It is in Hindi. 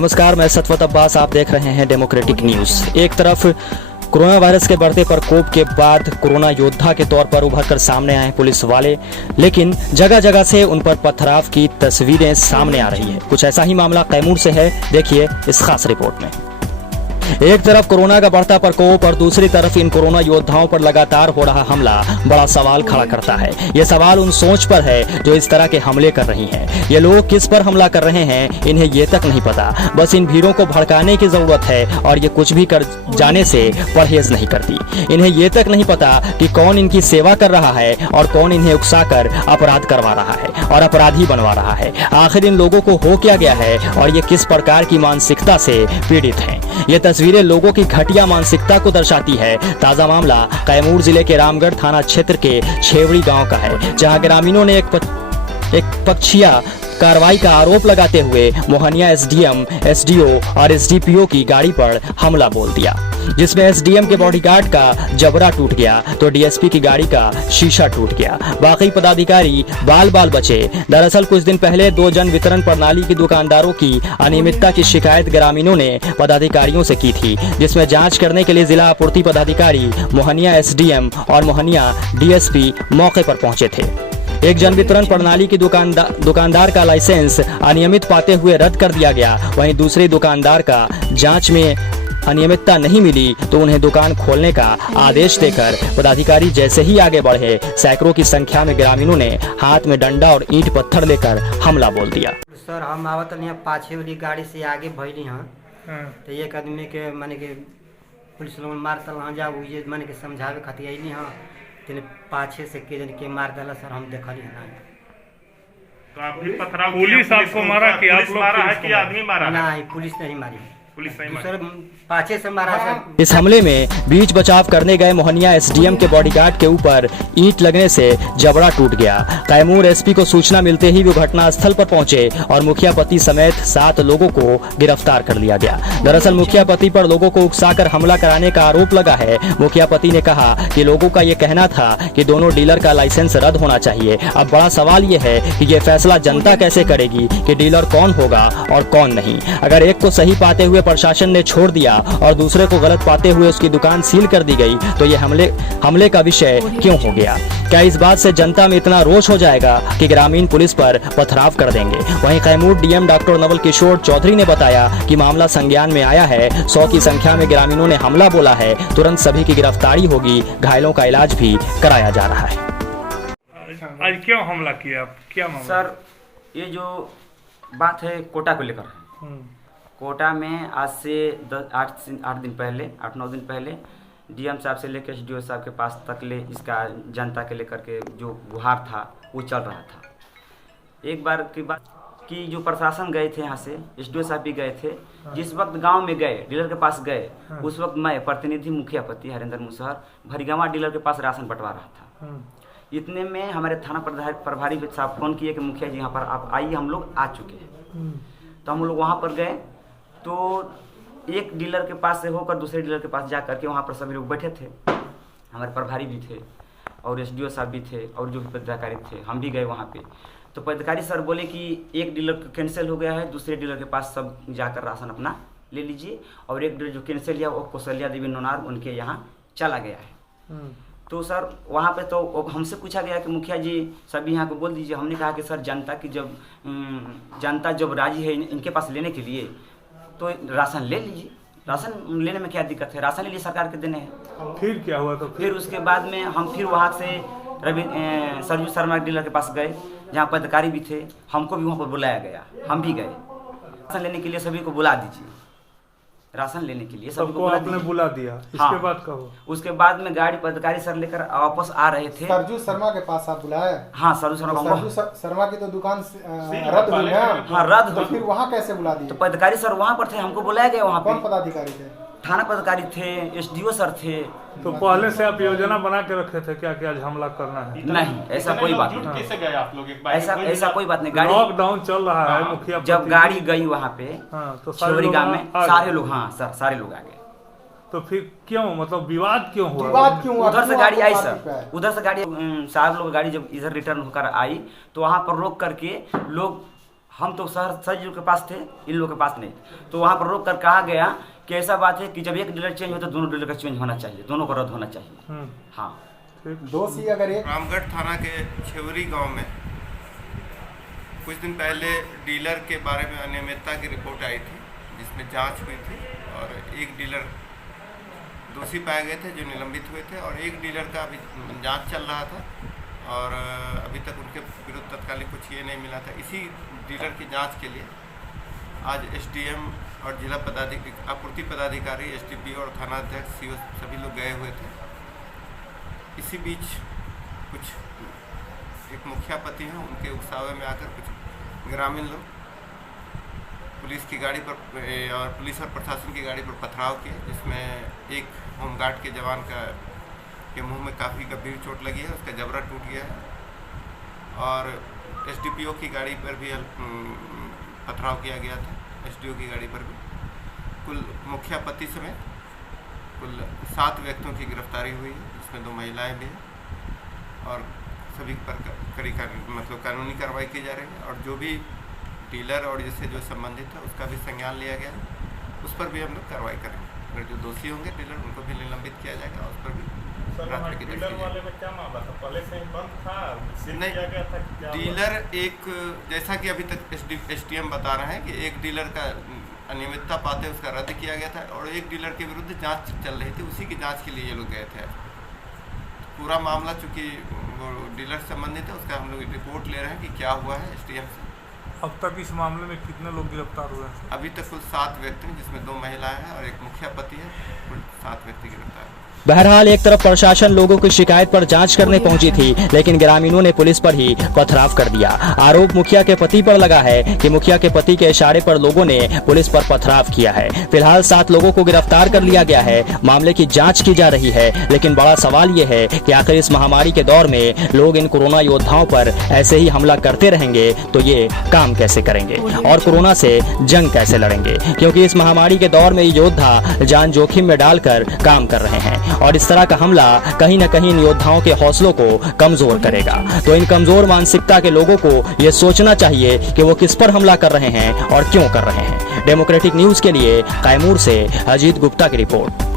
नमस्कार, मैं सतवत अब्बास। आप देख रहे हैं डेमोक्रेटिक न्यूज़। एक तरफ कोरोना वायरस के बढ़ते प्रकोप के बाद कोरोना योद्धा के तौर पर उभर कर सामने आए पुलिस वाले, लेकिन जगह जगह से उन पर पथराव की तस्वीरें सामने आ रही है। कुछ ऐसा ही मामला कैमूर से है, देखिए इस खास रिपोर्ट में। एक तरफ कोरोना का बढ़ता प्रकोप और दूसरी तरफ इन कोरोना योद्धाओं पर लगातार हो रहा हमला बड़ा सवाल खड़ा करता है। ये सवाल उन सोच पर है जो इस तरह के हमले कर रही हैं। ये लोग किस पर हमला कर रहे हैं इन्हें ये तक नहीं पता। बस इन भीड़ों को भड़काने की जरूरत है और ये कुछ भी कर जाने से परहेज नहीं करती। इन्हें ये तक नहीं पता कि कौन इनकी सेवा कर रहा है और कौन इन्हें उकसाकर अपराध करवा रहा है और अपराधी बनवा रहा है। आखिर इन लोगों को हो क्या गया है और ये किस प्रकार की मानसिकता से पीड़ित हैं। ये तस्वीरें लोगों की घटिया मानसिकता को दर्शाती है। ताजा मामला कैमूर जिले के रामगढ़ थाना क्षेत्र के छेवड़ी गांव का है, जहां ग्रामीणों ने एक पक्षिया कार्रवाई का आरोप लगाते हुए मोहनिया एसडीएम, एसडीओ और एसडीपीओ की गाड़ी पर हमला बोल दिया, जिसमें एसडीएम के बॉडीगार्ड का जबड़ा टूट गया तो डीएसपी की गाड़ी का शीशा टूट गया। बाकी पदाधिकारी बाल बाल बचे। दरअसल कुछ दिन पहले 2 जन वितरण प्रणाली की दुकानदारों की अनियमितता की शिकायत ग्रामीणों ने पदाधिकारियों से की थी, जिसमें जांच करने के लिए जिला आपूर्ति पदाधिकारी, मोहनिया एसडीएम और मोहनिया डीएसपी मौके पर पहुंचे थे। एक जन वितरण प्रणाली की दुकानदार का लाइसेंस अनियमित पाते हुए रद्द कर दिया गया। वहीं दूसरे दुकानदार का जांच में अनियमितता नहीं मिली तो उन्हें दुकान खोलने का आदेश देकर पदाधिकारी जैसे ही आगे बढ़े, सैकड़ों की संख्या में ग्रामीणों ने हाथ में डंडा और ईंट पत्थर लेकर हमला बोल दिया। सर हम आवत यहाँ पाछे वाली गाड़ी से आगे भैली हाँ, तो एक आदमी के माने के पुलिस लोग मार तल हाँ जाओ ये माने के समझावे खातिर अली हाँ, तेने पाछे से के जन के मार दिला। सर हम देखली है ना, तो आप भी पथराव, पुलिस आपको मारा कि आप लोग मारा है कि आदमी मारा? नहीं, पुलिस नहीं मारी, दूसरे पाछे से मारा। सर इस हमले में बीच बचाव करने गए मोहनिया एसडीएम के बॉडीगार्ड के ऊपर ईंट लगने से जबड़ा टूट गया। कैमूर एसपी को सूचना मिलते ही वो घटनास्थल पर पहुंचे और मुखिया पति समेत 7 लोगों को गिरफ्तार कर लिया गया। दरअसल मुखिया पति पर लोगों को उकसाकर हमला कराने का आरोप लगा है। मुखिया पति ने कहा कि लोगों का ये कहना था कि दोनों डीलर का लाइसेंस रद्द होना चाहिए। अब बड़ा सवाल ये है कि ये फैसला जनता कैसे करेगी कि डीलर कौन होगा और कौन नहीं। अगर एक को सही पाते हुए प्रशासन ने छोड़ दिया और दूसरे को गलत पाते हुए उसकी दुकान सील कर दी गई तो ये हमले का विषय क्यों हो गया? क्या इस बात से जनता में इतना रोष हो जाएगा कि ग्रामीण पुलिस पर पथराव कर देंगे? वहीं कैमूर डीएम डॉक्टर नवल किशोर चौधरी ने बताया कि मामला संज्ञान में आया है। 100 की संख्या में ग्रामीणों ने हमला बोला है। तुरंत सभी की गिरफ्तारी होगी। घायलों का इलाज भी कराया जा रहा है। आज क्यों हमला किया? क्या मामला? सर ये जो बात है कोटा को लेकर, कोटा में आज से 8 दिन पहले, 8-9 दिन पहले डीएम साहब से लेकर एसडीओ साहब के पास तक ले इसका जनता के लेकर के जो गुहार था वो चल रहा था। एक बार की बात कि जो प्रशासन गए थे यहाँ से, एसडीओ साहब भी गए थे। जिस वक्त गांव में गए, डीलर के पास गए, उस वक्त मैं प्रतिनिधि मुखिया पति हरेंद्र मुसहर भरीगामा डीलर के पास राशन बंटवा रहा था। इतने में हमारे थाना प्रभारी साहब फोन किए कि मुखिया जी यहाँ पर आप आइए, हम लोग आ चुके हैं। तो हम लोग वहाँ पर गए तो एक डीलर के पास से होकर दूसरे डीलर के पास जा करके वहाँ पर सभी लोग बैठे थे। हमारे प्रभारी भी थे और एसडीओ साहब भी थे और जो भी पदाधिकारी थे, हम भी गए वहाँ पे। तो पदाधिकारी सर बोले कि एक डीलर कैंसिल हो गया है, दूसरे डीलर के पास सब जाकर राशन अपना ले लीजिए, और एक डीलर जो कैंसिल किया वो कौशल्या देवी नोनार उनके यहाँ चला गया है। तो सर वहाँ पे तो हमसे पूछा गया कि मुखिया जी सभी यहाँ को बोल दीजिए। हमने कहा कि सर जनता जब राजी है इनके पास लेने के लिए तो राशन ले लीजिए, राशन लेने में क्या दिक्कत है, राशन ले लीजिए, सरकार के देने हैं। फिर क्या हुआ? तो फिर उसके बाद में हम फिर वहाँ से सरजू शर्मा डीलर के पास गए जहाँ पदाधिकारी भी थे, हमको भी वहाँ पर बुलाया गया, हम भी गए। राशन लेने के लिए सभी को बुला दीजिए, राशन लेने के लिए सभी को आपने बुला दिया। इसके हाँ, बाद क्या हुआ? उसके बाद में गाड़ी पदाधिकारी सर लेकर वापस आ रहे थे। सरजू शर्मा के पास आप बुलाए? हाँ, सरजू शर्मा की तो दुकान रद्द हुई है। हाँ, रद्द तो फिर वहाँ कैसे बुला दिए? तो पदाधिकारी सर वहाँ पर थे, हमको बुलाया गया। वहाँ कौन पदाधिकारी थे? थाना पदाधिकारी थे, एसडीओ सर थे। तो पहले से आप योजना बना के रखे थे क्या कि आज हमला करना है? नहीं, ऐसा कोई बात नहीं। कैसे गए आप लोग? एक बार ऐसा कोई बात नहीं। गाड़ी लॉकडाउन चल रहा है, मुखिया जब गाड़ी गई वहाँ पे तो छेवड़ी गांव में सारे लोग, हाँ सर सारे लोग आ गए। तो फिर क्यों, मतलब विवाद क्यों हुआ? विवाद क्यों हुआ? उधर से गाड़ी आई सर, उधर से गाड़ी 4 लोग गाड़ी जब इधर रिटर्न होकर आई तो वहाँ पर रोक करके लोग हम तो सर जी के पास थे, इन लोगों के पास नहीं। तो वहाँ पर रोक कर कहा गया कि ऐसा बात है कि जब एक डीलर चेंज हो तो दोनों डीलर का चेंज होना चाहिए, दोनों का रद्द होना चाहिए। हाँ, दोषी अगर एक रामगढ़ थाना के छेवरी गांव में कुछ दिन पहले डीलर के बारे में अनियमितता की रिपोर्ट आई थी, जिसमें जांच हुई थी और एक डीलर दोषी पाए गए थे जो निलंबित हुए थे, और एक डीलर का अभी जांच चल रहा था और अभी तक उनके विरुद्ध तत्कालीन कुछ ये नहीं मिला था। इसी डीलर की जांच के लिए आज एसडीएम और जिला आपूर्ति पदाधिकारी, एसडीपीओ और थानाध्यक्ष, सीओ सभी लोग गए हुए थे। इसी बीच कुछ एक मुखिया पति हैं, उनके उकसावे में आकर कुछ ग्रामीण लोग पुलिस की गाड़ी पर और पुलिस और प्रशासन की गाड़ी पर पथराव किए, जिसमें एक होमगार्ड के जवान के मुंह में काफ़ी गंभीर चोट लगी है, उसका जबड़ा टूट गया है। और एसडीपीओ की गाड़ी पर भी पथराव किया गया था, एसडीओ की गाड़ी पर भी। कुल मुखिया पति समेत कुल 7 व्यक्तियों की गिरफ्तारी हुई है, जिसमें 2 महिलाएं भी हैं और सभी पर कड़ी कानूनी कार्रवाई की जा रही है। और जो भी डीलर और जिससे जो संबंधित है उसका भी संज्ञान लिया गया है, उस पर भी हम लोग कार्रवाई करेंगे। अगर जो दोषी होंगे डीलर, उनको भी निलंबित किया जाएगा, उस पर भी प्राथमिकी दर्ज की जाएगी। नहीं, डीलर एक, जैसा कि अभी तक एसडीएम बता रहे हैं कि एक डीलर का अनियमितता पाते उसका रद्द किया गया था और एक डीलर के विरुद्ध जांच चल रही थी, उसी की जांच के लिए ये लोग गए थे। पूरा मामला चूँकि वो डीलर संबंधित है, उसका हम लोग रिपोर्ट ले रहे हैं कि क्या हुआ है एसडीएम से। अब तक इस मामले में कितने लोग गिरफ्तार हुए हैं? अभी तक कुल 7 व्यक्ति हैं, जिसमें 2 महिलाएं हैं और एक मुखिया पति है। कुल 7 व्यक्ति गिरफ्तार हैं। बहरहाल एक तरफ प्रशासन लोगों की शिकायत पर जांच करने पहुंची थी, लेकिन ग्रामीणों ने पुलिस पर ही पथराव कर दिया। आरोप मुखिया के पति पर लगा है कि मुखिया के पति के इशारे पर लोगों ने पुलिस पर पथराव किया है। फिलहाल 7 लोगों को गिरफ्तार कर लिया गया है, मामले की जांच की जा रही है। लेकिन बड़ा सवाल ये है कि आखिर इस महामारी के दौर में लोग इन कोरोना योद्धाओं पर ऐसे ही हमला करते रहेंगे तो ये काम कैसे करेंगे और कोरोना से जंग कैसे लड़ेंगे, क्योंकि इस महामारी के दौर में ये योद्धा जान जोखिम में डालकर काम कर रहे हैं और इस तरह का हमला कहीं न कहीं इन योद्धाओं के हौसलों को कमजोर करेगा। तो इन कमजोर मानसिकता के लोगों को ये सोचना चाहिए कि वो किस पर हमला कर रहे हैं और क्यों कर रहे हैं। डेमोक्रेटिक न्यूज के लिए कैमूर से अजीत गुप्ता की रिपोर्ट।